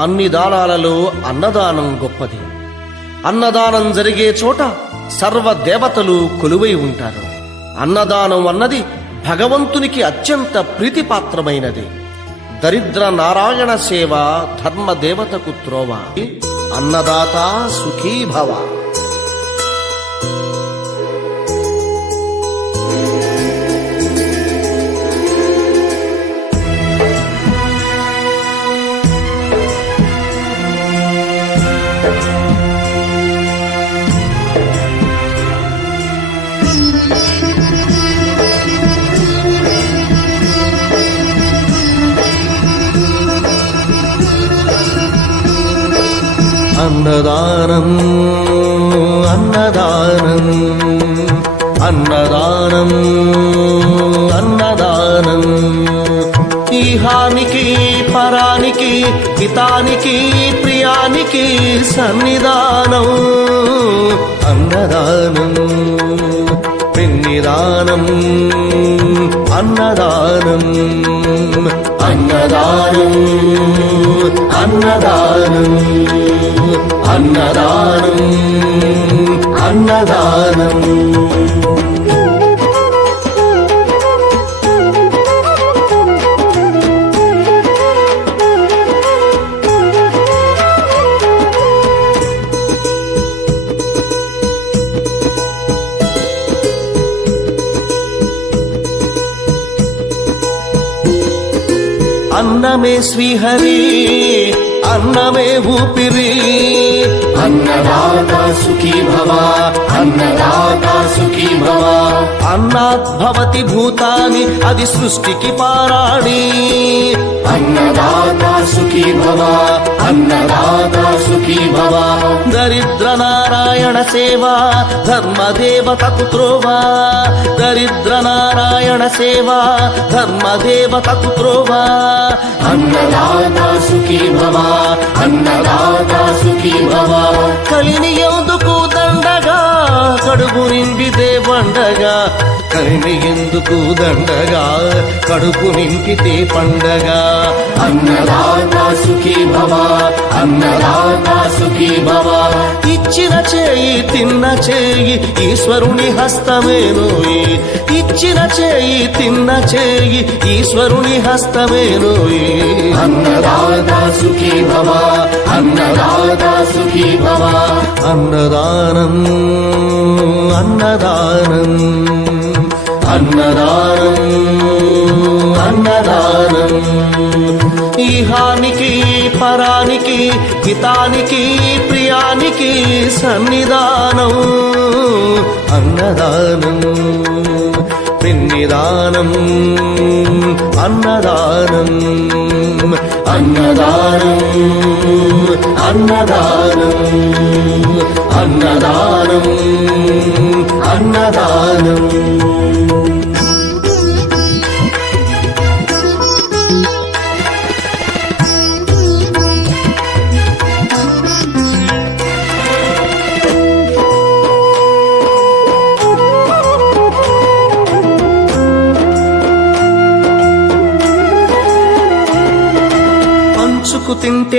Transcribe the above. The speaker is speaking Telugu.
అన్ని దానాలలో అన్నదానం గొప్పది. అన్నదానం జరిగే చోట సర్వదేవతలు కొలువై ఉంటారు. అన్నదానం అన్నది భగవంతునికి అత్యంత ప్రీతిపాత్రమైనది. దరిద్ర నారాయణ సేవ ధర్మదేవతకు త్రోవ. అన్నదాత సుఖీ భవ. అన్నదానం అన్నదానం అన్నదానం అన్నదానం ఈహానికి పరానికి హితానికి ప్రియానికి సన్నిధానం. అన్నదానం పిన్నిదానం అన్నదానం అన్నదానం అన్నదానం అన్నదానం అన్నదానం. అన్నమే శ్రీహరి అన్నమే ఊపిరి. అన్నదాత సుఖీ భవ అన్నదాత సుఖీ భవ. అన్నాద్భవతి భూతాని అది సృష్టికి పారాణి. అన్నదాత సుఖీ భవ అన్నదాత సుఖీ భవ. దరిద్ర నారాయణ సేవ ధర్మదేవతకు త్రోవ. దరిద్ర నారాయణ సేవ ధర్మదేవతకు త్రోవ. అన్నదాత సుఖీ భవ అన్నదాత సుఖీ భవ. కలిని ఎందుకు దండగా కడుపు నిండితే పండగా. కలిని ఎందుకు దండగా కడుపు నింపితే పండగ. అన్నదాత సుఖీ భవ అన్నదాత సుఖీ భవ. ఇచ్చిన చేయి తిన్న చేయి ఈశ్వరుని హస్తమేనోయి. ఇచ్చిన చేయి తిన్న చేయి ఈశ్వరుని హస్తమేనోయి. అన్నదాత సుఖీ భవ అన్నదాత సుఖీ భవ. అన్నదానం అన్నదానం అన్నదానం అన్నదానం ఈహానికి పరానికి హితానికి ప్రియానికి సన్నిధానం. అన్నదానం పిన్నిదానం అన్నదానం అన్నదానం అన్నదానం అన్నదానం అన్నదానం. పంచుకు తింటే